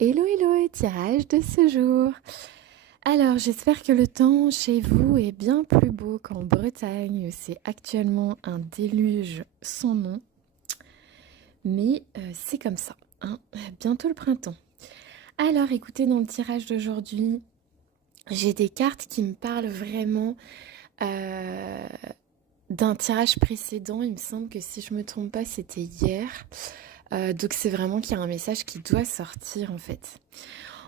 Hello, hello, tirage de ce jour. Alors, j'espère que le temps chez vous est bien plus beau qu'en Bretagne. C'est actuellement un déluge sans nom, mais c'est comme ça, hein. Bientôt le printemps. Alors, écoutez, dans le tirage d'aujourd'hui, j'ai des cartes qui me parlent vraiment euh, d'un tirage précédent. Il me semble que si je me trompe pas, c'était hier. Donc, c'est vraiment qu'il y a un message qui doit sortir en fait.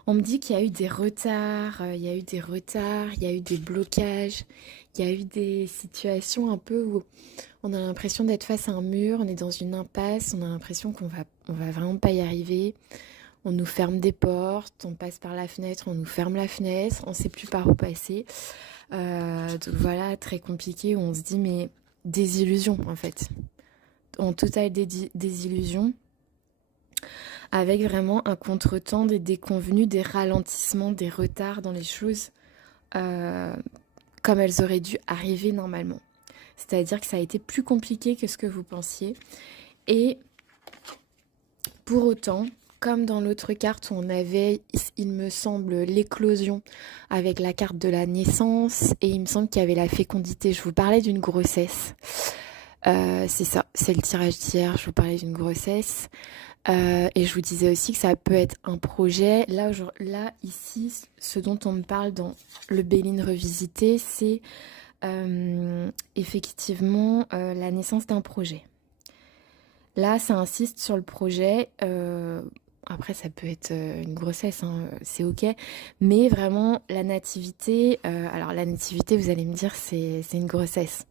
On me dit qu'il y a eu des retards, il y a eu des retards, il y a eu des blocages, il y a eu des situations un peu où on a l'impression d'être face à un mur, on est dans une impasse, on a l'impression qu'on va vraiment pas y arriver. On nous ferme des portes, on passe par la fenêtre, on nous ferme la fenêtre, on sait plus par où passer. Donc voilà, très compliqué, où on se dit mais désillusion en fait. En totale désillusion avec vraiment un contretemps, des déconvenus, des ralentissements, des retards dans les choses euh, comme elles auraient dû arriver normalement. C'est-à-dire que ça a été plus compliqué que ce que vous pensiez. Et pour autant, comme dans l'autre carte où on avait, il me semble, l'éclosion avec la carte de la naissance, et il me semble qu'il y avait la fécondité. Je vous parlais d'une grossesse. C'est ça, c'est le tirage d'hier, je vous parlais d'une grossesse. Et je vous disais aussi que ça peut être un projet. Là, ici, ce dont on me parle dans le Béline revisité, c'est effectivement la naissance d'un projet. Là, ça insiste sur le projet. Après, ça peut être une grossesse, hein, c'est ok. Mais vraiment, la nativité, alors la nativité, vous allez me dire, c'est une grossesse.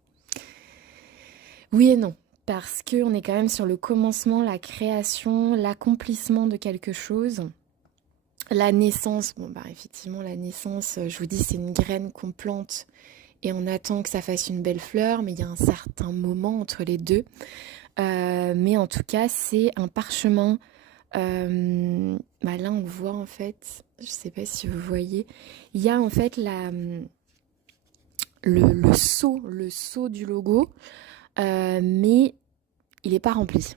Oui et non, parce qu'on est quand même sur le commencement, la création, l'accomplissement de quelque chose. La naissance, bon bah effectivement la naissance, je vous dis c'est une graine qu'on plante et on attend que ça fasse une belle fleur, mais il y a un certain moment entre les deux. Mais en tout cas c'est un parchemin. Bah là on voit en fait, je sais pas si vous voyez, il y a en fait le sceau du logo, mais il n'est pas rempli.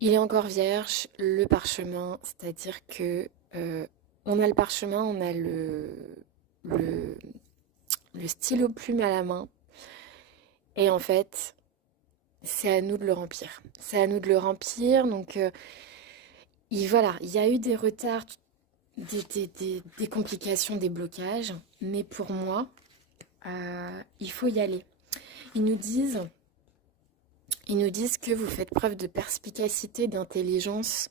Il est encore vierge, le parchemin, c'est-à-dire que on a le parchemin, on a le, le stylo plume à la main, et en fait, c'est à nous de le remplir. C'est à nous de le remplir, donc voilà, il y a eu des retards, des complications, des blocages, mais pour moi, il faut y aller. Ils nous disent, ils nous disent que vous faites preuve de perspicacité, d'intelligence,